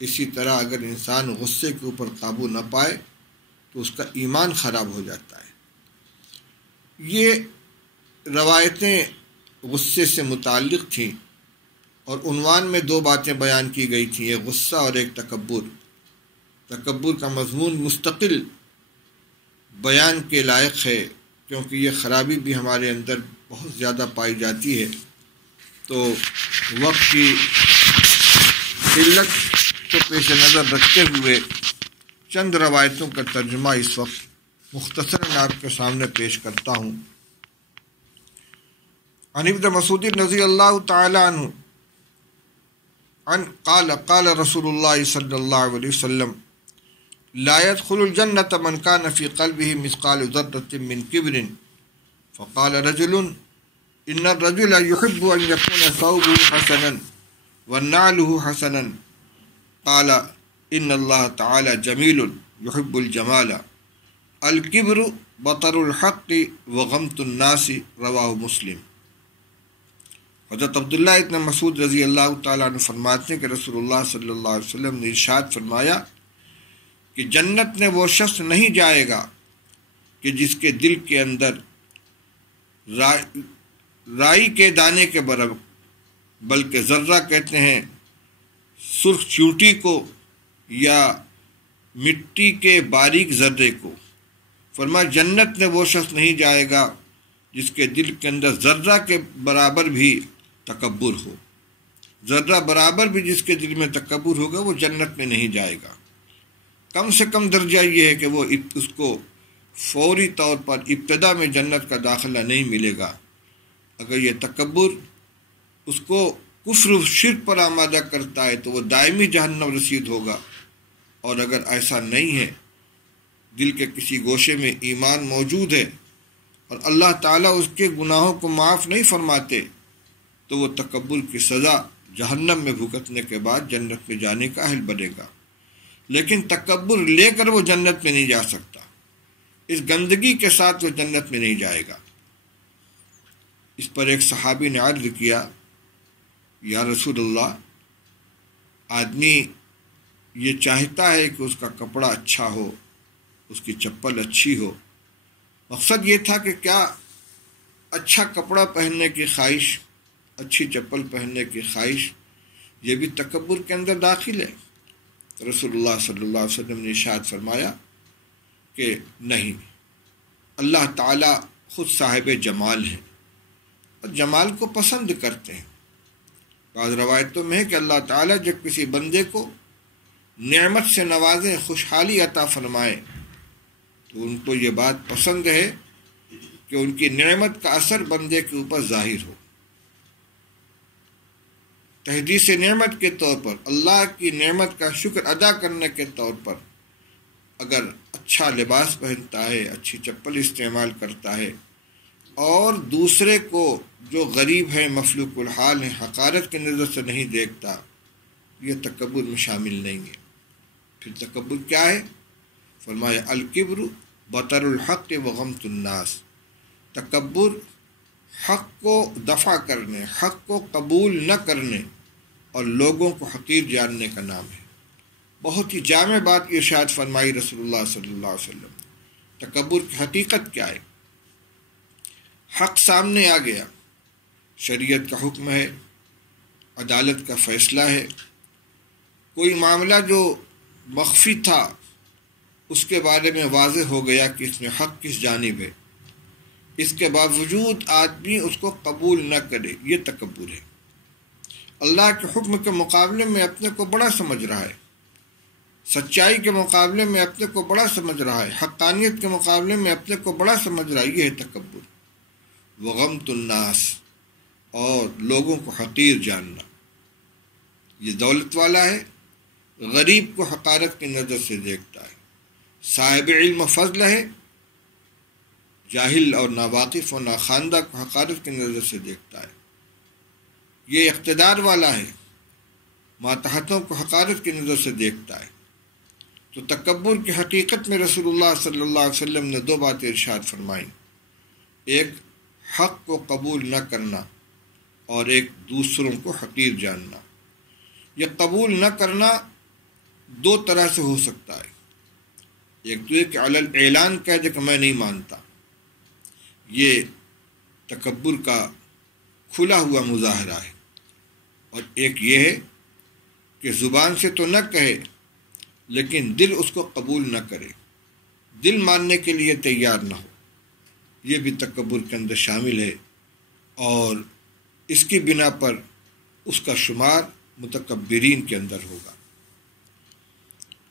اسی طرح اگر انسان غصے کے اوپر قابو نہ پائے تو اس کا ایمان خراب ہو جاتا ہے۔ یہ روایتیں غصے سے متعلق تھیں، اور عنوان میں دو باتیں بیان کی گئی تھیں، ایک غصہ اور ایک تکبر۔ تکبر کا مضمون مستقل بیان کے لائق ہے، کیونکہ یہ خرابی بھی ہمارے اندر بہت زیادہ پائی جاتی ہے، تو وقت کی قلت کو پیش نظر رکھتے ہوئے چند روایتوں کا ترجمہ اس وقت مختصراً آپ کے سامنے پیش کرتا ہوں۔ عن ابن مسعود رضی اللہ تعالی عنہ قال قال رسول اللہ صلی اللہ علیہ وسلم لا يدخل الجنة من كان في قلبه مثقال ذرة من كبر فقال رجل ان الرجل يحب ان يكون ثوبه حسنا ونعله حسنا قال ان الله تعالى جميل يحب الجمال الكبر بطر الحق وغمط الناس رواہ مسلم۔ حضرت عبداللہ ابن مسعود رضی اللہ تعالیٰ عنہ فرماتے ہیں کہ رسول اللہ صلی اللہ علیہ وسلم نے ارشاد فرمایا کہ جنت میں وہ شخص نہیں جائے گا کہ جس کے دل کے اندر رائی کے دانے کے برابر، بلکہ ذرہ کہتے ہیں سرخ چونٹی کو یا مٹی کے باریک ذرے کو۔ فرمایا جنت میں وہ شخص نہیں جائے گا جس کے دل کے اندر ذرہ کے برابر بھی تکبر ہو، ذرہ برابر بھی جس کے دل میں تکبر ہوگا وہ جنت میں نہیں جائے گا۔ کم سے کم درجہ یہ ہے کہ وہ اس کو فوری طور پر ابتدا میں جنت کا داخلہ نہیں ملے گا۔ اگر یہ تکبر اس کو کفر و شرک پر آمادہ کرتا ہے تو وہ دائمی جہنم رسید ہوگا، اور اگر ایسا نہیں ہے، دل کے کسی گوشے میں ایمان موجود ہے اور اللہ تعالیٰ اس کے گناہوں کو معاف نہیں فرماتے، تو وہ تکبر کی سزا جہنم میں بھگتنے کے بعد جنت میں جانے کا اہل بنے گا۔ لیکن تکبر لے کر وہ جنت میں نہیں جا سکتا، اس گندگی کے ساتھ وہ جنت میں نہیں جائے گا۔ اس پر ایک صحابی نے عرض کیا، یا رسول اللہ، آدمی یہ چاہتا ہے کہ اس کا کپڑا اچھا ہو، اس کی چپل اچھی ہو، مقصد یہ تھا کہ کیا اچھا کپڑا پہننے کی خواہش، اچھی چپل پہننے کی خواہش، یہ بھی تکبر کے اندر داخل ہے؟ رسول اللہ صلی اللہ علیہ وسلم نے ارشاد فرمایا کہ نہیں، اللہ تعالیٰ خود صاحب جمال ہیں اور جمال کو پسند کرتے ہیں۔ بعض روایتوں میں ہے کہ اللہ تعالیٰ جب کسی بندے کو نعمت سے نوازے، خوشحالی عطا فرمائے، تو ان کو یہ بات پسند ہے کہ ان کی نعمت کا اثر بندے کے اوپر ظاہر ہو۔ تحدیث نعمت کے طور پر، اللہ کی نعمت کا شکر ادا کرنے کے طور پر، اگر اچھا لباس پہنتا ہے، اچھی چپل استعمال کرتا ہے اور دوسرے کو جو غریب ہے، مفلوق الحال ہے، حقارت کی نظر سے نہیں دیکھتا، یہ تکبر میں شامل نہیں ہے۔ پھر تکبر کیا ہے؟ فرمایا الکبر بطر الحق وغمط الناس، تکبر حق کو دفع کرنے، حق کو قبول نہ کرنے اور لوگوں کو حقیر جاننے کا نام ہے۔ بہت ہی جامع بات ارشاد فرمائی رسول اللہ صلی اللہ علیہ وسلم۔ تکبر کی حقیقت کیا ہے؟ حق سامنے آ گیا، شریعت کا حکم ہے، عدالت کا فیصلہ ہے، کوئی معاملہ جو مخفی تھا اس کے بارے میں واضح ہو گیا کہ اس میں حق کس جانب ہے، اس کے باوجود آدمی اس کو قبول نہ کرے، یہ تکبر ہے۔ اللہ کے حکم کے مقابلے میں اپنے کو بڑا سمجھ رہا ہے، سچائی کے مقابلے میں اپنے کو بڑا سمجھ رہا ہے، حقانیت کے مقابلے میں اپنے کو بڑا سمجھ رہا ہے، یہ ہے تکبر۔ وغمط الناس، اور لوگوں کو حقیر جاننا۔ یہ دولت والا ہے، غریب کو حقارت کی نظر سے دیکھتا ہے، صاحب علم و فضل ہے، جاہل اور ناواقف و ناخواندہ کو حقارت کی نظر سے دیکھتا ہے۔ یہ اقتدار والا ہے، ماتحتوں کو حقارت کی نظر سے دیکھتا ہے۔ تو تکبر کی حقیقت میں رسول اللہ صلی اللہ علیہ وسلم نے دو باتیں ارشاد فرمائیں، ایک حق کو قبول نہ کرنا اور ایک دوسروں کو حقیر جاننا۔ یہ قبول نہ کرنا دو طرح سے ہو سکتا ہے، ایک تو یہ کہ علی الاعلان کہہ دے کہ میں نہیں مانتا، یہ تکبر کا کھلا ہوا مظاہرہ ہے، اور ایک یہ ہے کہ زبان سے تو نہ کہے لیکن دل اس کو قبول نہ کرے، دل ماننے کے لیے تیار نہ ہو، یہ بھی تکبر کے اندر شامل ہے، اور اس کی بنا پر اس کا شمار متکبرین کے اندر ہوگا۔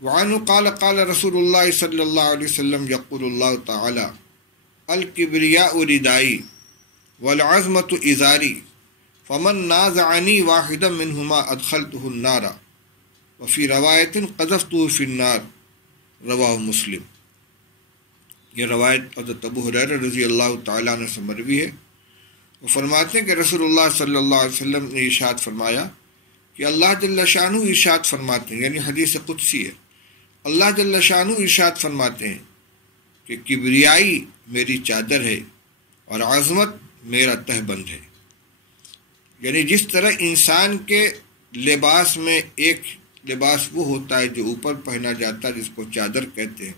وعنہ قال قال رسول اللہ صلی اللہ علیہ وسلم یقول اللہ تعالی الکبریاء ردائی والعظمت ازاری فمن نازعنی واحدا منہما ادخلتہ النار وفی روایت قذفتہ فی النار، رواہ مسلم۔ یہ روایت حضرت ابو ہریرہ رضی اللہ تعالیٰ عنہ سے مروی ہے۔ وہ فرماتے ہیں کہ رسول اللہ صلی اللہ علیہ وسلم نے ارشاد فرمایا کہ اللہ جل شانہ ارشاد فرماتے ہیں، یعنی حدیث قدسی ہے، اللہ جل شانہ ارشاد فرماتے ہیں کہ کبریائی میری چادر ہے اور عظمت میرا تہبند ہے۔ یعنی جس طرح انسان کے لباس میں ایک لباس وہ ہوتا ہے جو اوپر پہنا جاتا ہے جس کو چادر کہتے ہیں،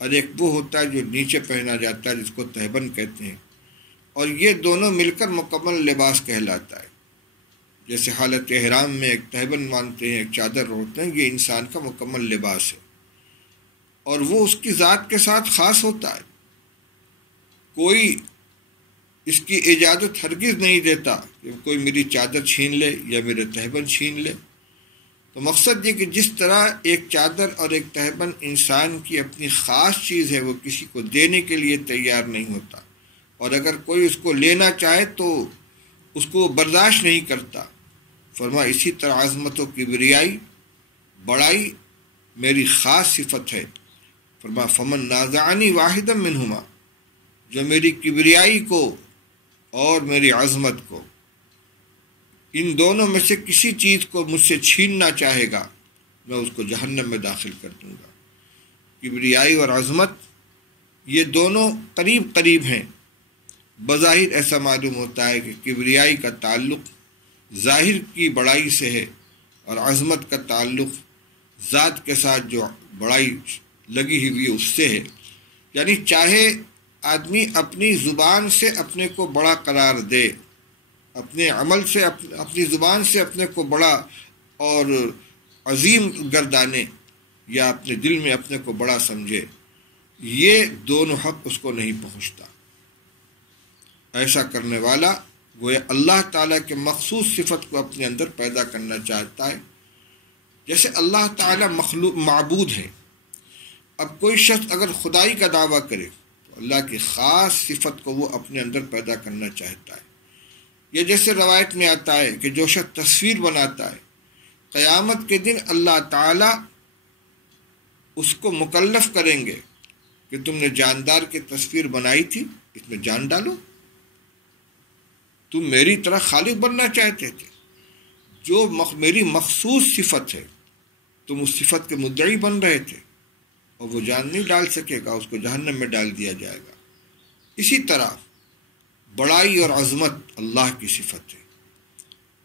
اور ایک وہ ہوتا ہے جو نیچے پہنا جاتا ہے جس کو تہبند کہتے ہیں، اور یہ دونوں مل کر مکمل لباس کہلاتا ہے۔ جیسے حالت احرام میں ایک تہبند مانتے ہیں، ایک چادر ہوتے ہیں، یہ انسان کا مکمل لباس ہے، اور وہ اس کی ذات کے ساتھ خاص ہوتا ہے، کوئی اس کی اجازت ہرگز نہیں دیتا کہ کوئی میری چادر چھین لے یا میرے تہبند چھین لے۔ تو مقصد یہ کہ جس طرح ایک چادر اور ایک تہبند انسان کی اپنی خاص چیز ہے، وہ کسی کو دینے کے لیے تیار نہیں ہوتا، اور اگر کوئی اس کو لینا چاہے تو اس کو برداشت نہیں کرتا۔ فرمایا اسی طرح عظمت و کبریائی، بڑائی میری خاص صفت ہے۔ فرمایا فمن نازعنی واحدا منہما، جو میری کبریائی کو اور میری عظمت کو، ان دونوں میں سے کسی چیز کو مجھ سے چھیننا چاہے گا، میں اس کو جہنم میں داخل کر دوں گا۔ کبریائی اور عظمت یہ دونوں قریب قریب ہیں۔ بظاہر ایسا معلوم ہوتا ہے کہ کبریائی کا تعلق ظاہر کی بڑائی سے ہے، اور عظمت کا تعلق ذات کے ساتھ جو بڑائی لگی ہوئی اس سے ہے۔ یعنی چاہے آدمی اپنی زبان سے اپنے کو بڑا قرار دے، اپنے عمل سے اپنی زبان سے اپنے کو بڑا اور عظیم گردانے، یا اپنے دل میں اپنے کو بڑا سمجھے، یہ دونوں حق اس کو نہیں پہنچتا۔ ایسا کرنے والا گویا اللہ تعالیٰ کے مخصوص صفت کو اپنے اندر پیدا کرنا چاہتا ہے۔ جیسے اللہ تعالیٰ معبود ہے، اب کوئی شخص اگر خدائی کا دعویٰ کرے تو اللہ کی خاص صفت کو وہ اپنے اندر پیدا کرنا چاہتا ہے۔ یہ جیسے روایت میں آتا ہے کہ جو شخص تصویر بناتا ہے، قیامت کے دن اللہ تعالیٰ اس کو مکلف کریں گے کہ تم نے جاندار کی تصویر بنائی تھی، اس میں جان ڈالو، تم میری طرح خالق بننا چاہتے تھے، جو میری مخصوص صفت ہے تم اس صفت کے مدعی بن رہے تھے، اور وہ جان نہیں ڈال سکے گا، اس کو جہنم میں ڈال دیا جائے گا۔ اسی طرح بڑائی اور عظمت اللہ کی صفت ہے،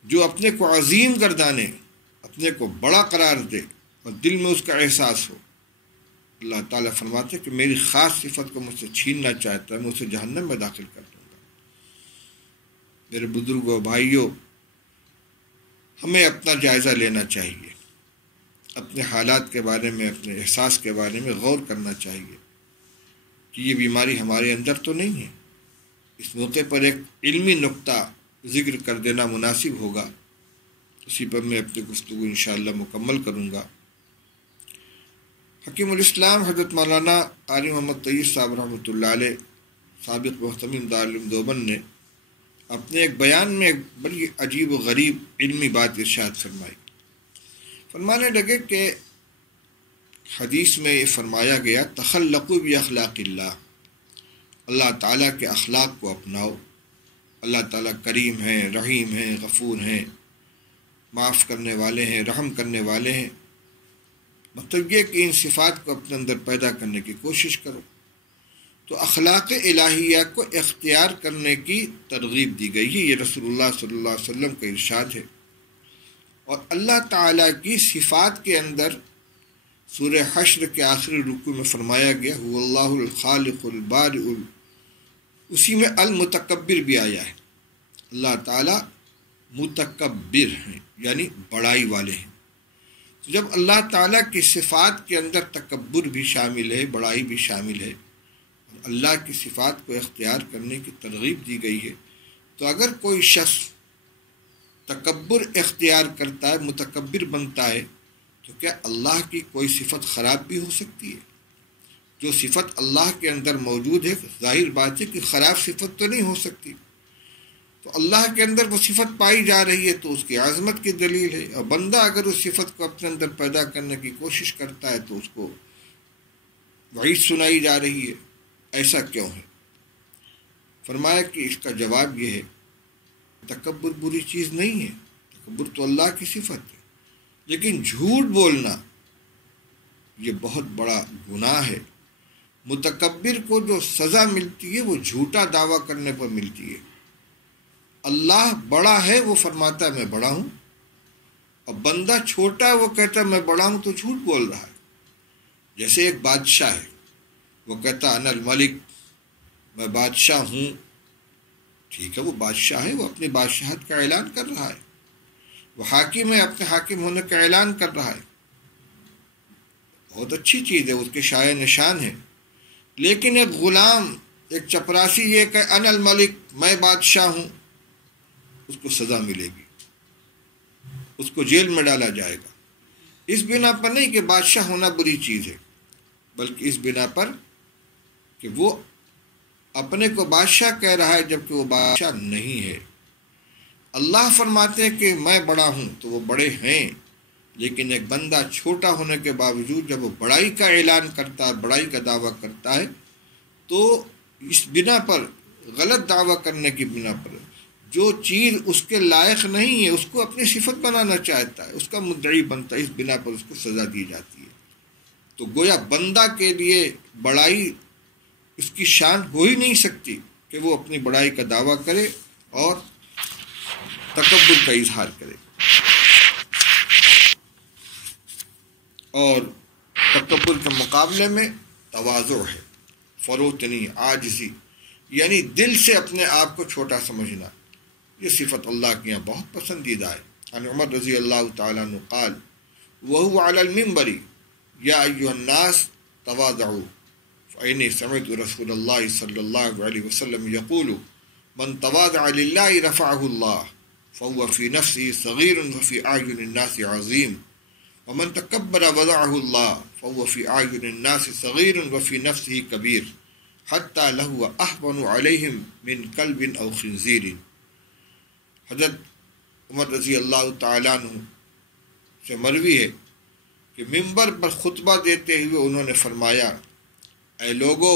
جو اپنے کو عظیم گردانے، اپنے کو بڑا قرار دے اور دل میں اس کا احساس ہو، اللہ تعالیٰ فرماتے کہ میری خاص صفت کو مجھ سے چھیننا چاہتا ہے، میں اسے جہنم میں داخل کر دوں گا۔ میرے بزرگوں، بھائیوں، ہمیں اپنا جائزہ لینا چاہیے، اپنے حالات کے بارے میں، اپنے احساس کے بارے میں غور کرنا چاہیے کہ یہ بیماری ہمارے اندر تو نہیں ہے۔ اس موقع پر ایک علمی نقطہ ذکر کر دینا مناسب ہوگا، اسی پر میں اپنی گفتگو انشاءاللہ مکمل کروں گا۔ حکیم الاسلام حضرت مولانا قاری محمد طیب صاحب رحمۃ اللہ علیہ، سابق محتمم دارالعلوم دیوبند نے اپنے ایک بیان میں ایک بڑی عجیب و غریب علمی بات ارشاد فرمائی۔ فرمانے لگے کہ حدیث میں یہ فرمایا گیا، تخلقوا باخلاق اللہ، اللہ تعالیٰ کے اخلاق کو اپناؤ۔ اللہ تعالیٰ کریم ہیں، رحیم ہیں، غفور ہیں، معاف کرنے والے ہیں، رحم کرنے والے ہیں۔ مطلب یہ کہ ان صفات کو اپنے اندر پیدا کرنے کی کوشش کرو۔ تو اخلاق الہیہ کو اختیار کرنے کی ترغیب دی گئی ہے، یہ رسول اللہ صلی اللہ علیہ وسلم کا ارشاد ہے۔ اور اللہ تعالیٰ کی صفات کے اندر سورہ حشر کے آخری رکوع میں فرمایا گیا، هو اللہ الخالق البارئ، اسی میں المتکبر بھی آیا ہے۔ اللہ تعالیٰ متکبر ہیں، یعنی بڑائی والے ہیں۔ تو جب اللہ تعالیٰ کی صفات کے اندر تکبر بھی شامل ہے، بڑائی بھی شامل ہے، اور اللہ کی صفات کو اختیار کرنے کی ترغیب دی گئی ہے، تو اگر کوئی شخص تکبر اختیار کرتا ہے، متکبر بنتا ہے، تو کیا اللہ کی کوئی صفت خراب بھی ہو سکتی ہے؟ جو صفت اللہ کے اندر موجود ہے، ظاہر بات ہے کہ خراب صفت تو نہیں ہو سکتی۔ تو اللہ کے اندر وہ صفت پائی جا رہی ہے تو اس کی عظمت کی دلیل ہے، اور بندہ اگر اس صفت کو اپنے اندر پیدا کرنے کی کوشش کرتا ہے تو اس کو وعید سنائی جا رہی ہے۔ ایسا کیوں ہے؟ فرمایا کہ اس کا جواب یہ ہے، تکبر بری چیز نہیں ہے، تکبر تو اللہ کی صفت ہے، لیکن جھوٹ بولنا یہ بہت بڑا گناہ ہے۔ متکبر کو جو سزا ملتی ہے وہ جھوٹا دعویٰ کرنے پر ملتی ہے۔ اللہ بڑا ہے، وہ فرماتا ہے میں بڑا ہوں، اور بندہ چھوٹا ہے، وہ کہتا ہے میں بڑا ہوں، تو جھوٹ بول رہا ہے۔ جیسے ایک بادشاہ ہے، وہ کہتا ہے انا الملک، میں بادشاہ ہوں، ٹھیک ہے، وہ بادشاہ ہے، وہ اپنی بادشاہت کا اعلان کر رہا ہے۔ وہ حاکم ہے، اپنے حاکم ہونے کا اعلان کر رہا ہے، بہت اچھی چیز ہے، اس کے شایع نشان ہے۔ لیکن ایک غلام، ایک چپراسی یہ کہ انا الملک، میں بادشاہ ہوں، اس کو سزا ملے گی، اس کو جیل میں ڈالا جائے گا۔ اس بنا پر نہیں کہ بادشاہ ہونا بری چیز ہے، بلکہ اس بنا پر کہ وہ اپنے کو بادشاہ کہہ رہا ہے جبکہ وہ بادشاہ نہیں ہے۔ اللہ فرماتے ہیں کہ میں بڑا ہوں، تو وہ بڑے ہیں، لیکن ایک بندہ چھوٹا ہونے کے باوجود جب وہ بڑائی کا اعلان کرتا ہے، بڑائی کا دعویٰ کرتا ہے، تو اس بنا پر، غلط دعویٰ کرنے کی بنا پر، جو چیز اس کے لائق نہیں ہے اس کو اپنی صفت بنانا چاہتا ہے، اس کا مدعی بنتا ہے، اس بنا پر اس کو سزا دی جاتی ہے۔ تو گویا بندہ کے لیے بڑائی اس کی شان ہو ہی نہیں سکتی کہ وہ اپنی بڑائی کا دعویٰ کرے اور تکبر کا اظہار کرے۔ اور تکبر کے مقابلے میں تواضع ہے، فروتنی عاجزی، یعنی دل سے اپنے آپ کو چھوٹا سمجھنا، یہ صفت اللہ کے یہاں بہت پسندیدہ ہے۔ عن عمر رضی اللہ تعالیٰ عنہ قال وهو على المنبر یا ایھا الناس تواضعوا فإني سمعت رسول اللہ صلی اللہ علیہ وسلم یقول من تواضع للہ رفعہ اللہ فهو في نفسه صغير وفي أعين الناس عظيم ومن تکبر وضعه اللہ فهو في أعين الناس صغير وفي نفسه كبير حتى لهو أهون عليهم من كلب أو خنزير۔ حضرت عمر رضی اللہ تعالیٰ عنہ سے مروی ہے کہ منبر پر خطبہ دیتے ہوئے انہوں نے فرمایا، اے لوگو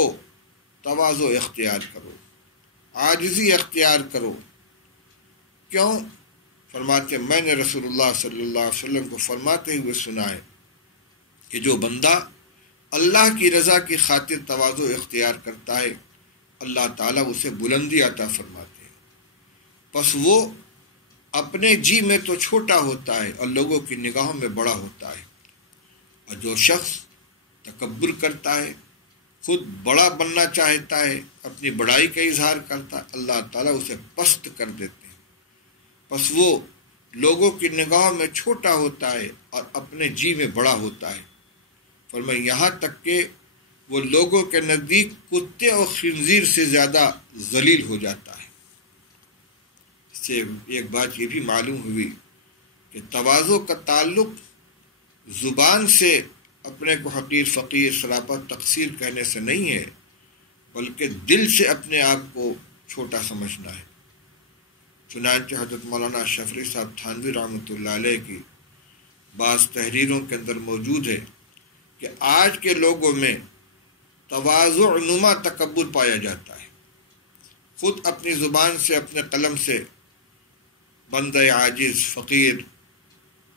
تواضع اختیار کرو، عاجزی اختیار کرو۔ کیوں؟ فرماتے میں نے رسول اللہ صلی اللہ علیہ وسلم کو فرماتے ہوئے سنا ہے کہ جو بندہ اللہ کی رضا کی خاطر تواضع اختیار کرتا ہے اللہ تعالیٰ اسے بلندی عطا فرماتے ہیں، پس وہ اپنے جی میں تو چھوٹا ہوتا ہے اور لوگوں کی نگاہوں میں بڑا ہوتا ہے، اور جو شخص تکبر کرتا ہے، خود بڑا بننا چاہتا ہے، اپنی بڑائی کا اظہار کرتا ہے، اللہ تعالیٰ اسے پست کر دیتے ہیں، پس وہ لوگوں کی نگاہوں میں چھوٹا ہوتا ہے اور اپنے جی میں بڑا ہوتا ہے، فرمایا یہاں تک کہ وہ لوگوں کے نزدیک کتے اور خنزیر سے زیادہ ذلیل ہو جاتا ہے۔ اس سے ایک بات یہ بھی معلوم ہوئی کہ تواضع کا تعلق زبان سے اپنے کو حقیر، فقیر، شرافت، تقصیر کہنے سے نہیں ہے، بلکہ دل سے اپنے آپ کو چھوٹا سمجھنا ہے۔ چنانچہ حضرت مولانا شفری صاحب تھانوی رحمۃ اللہ علیہ کی بعض تحریروں کے اندر موجود ہے کہ آج کے لوگوں میں تواضع نما تکبر پایا جاتا ہے، خود اپنی زبان سے، اپنے قلم سے بندہ عاجز، فقیر،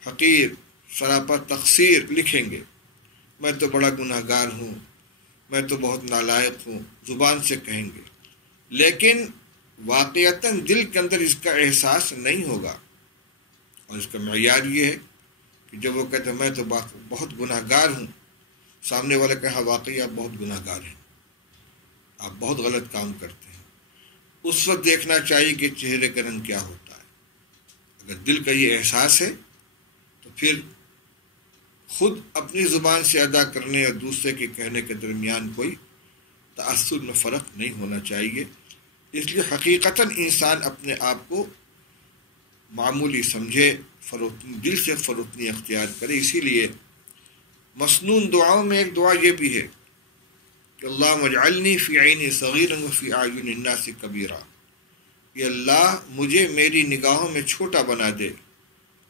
حقیر، شرافت، تقصیر لکھیں گے، میں تو بڑا گناہ گار ہوں، میں تو بہت نالائق ہوں، زبان سے کہیں گے، لیکن واقعتاً دل کے اندر اس کا احساس نہیں ہوگا۔ اور اس کا معیار یہ ہے کہ جب وہ کہتے ہیں میں تو بہت گناہ گار ہوں، سامنے والے کہا واقعی آپ بہت گناہ گار ہیں، آپ بہت غلط کام کرتے ہیں، اس وقت دیکھنا چاہیے کہ چہرے کا رنگ کیا ہوتا ہے۔ اگر دل کا یہ احساس ہے تو پھر خود اپنی زبان سے ادا کرنے اور دوسرے کے کہنے کے درمیان کوئی تأثر میں فرق نہیں ہونا چاہیے۔ اس لیے حقیقتاً انسان اپنے آپ کو معمولی سمجھے، دل سے فروتنی اختیار کرے۔ اسی لیے مسنون دعاؤں میں ایک دعا یہ بھی ہے کہ اللہم اجعلنی فی عینی صغیرا وفی اعین الناس کبیرا، کہ اللہ مجھے میری نگاہوں میں چھوٹا بنا دے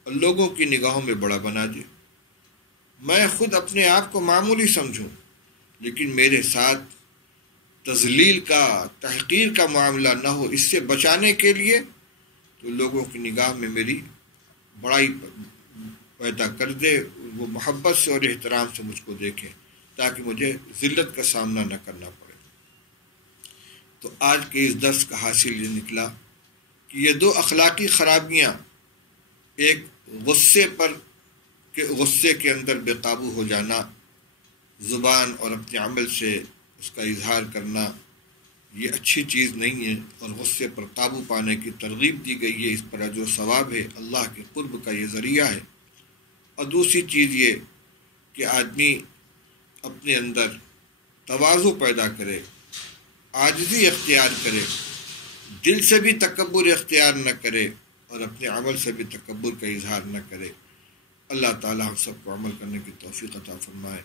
اور لوگوں کی نگاہوں میں بڑا بنا دے، میں خود اپنے آپ کو معمولی سمجھوں لیکن میرے ساتھ تذلیل کا، تحقیر کا معاملہ نہ ہو۔ اس سے بچانے کے لیے تو لوگوں کی نگاہ میں میری بڑائی پیدا کر دے، وہ محبت سے اور احترام سے مجھ کو دیکھیں تاکہ مجھے ذلت کا سامنا نہ کرنا پڑے۔ تو آج کے اس درس کا حاصل یہ نکلا کہ یہ دو اخلاقی خرابیاں، ایک غصے کے اندر بے قابو ہو جانا، زبان اور اپنے عمل سے اس کا اظہار کرنا، یہ اچھی چیز نہیں ہے، اور غصے پر قابو پانے کی ترغیب دی گئی ہے، اس پر اجر و ثواب ہے، اللہ کے قرب کا یہ ذریعہ ہے۔ اور دوسری چیز یہ کہ آدمی اپنے اندر تواضع پیدا کرے، عاجزی اختیار کرے، دل سے بھی تکبر اختیار نہ کرے اور اپنے عمل سے بھی تکبر کا اظہار نہ کرے۔ اللہ تعالی ہم سب کو عمل کرنے کی توفیق عطا فرمائے۔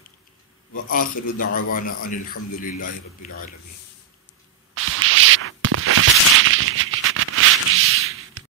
وآخر دعوانا ان الحمد للہ رب العالمین۔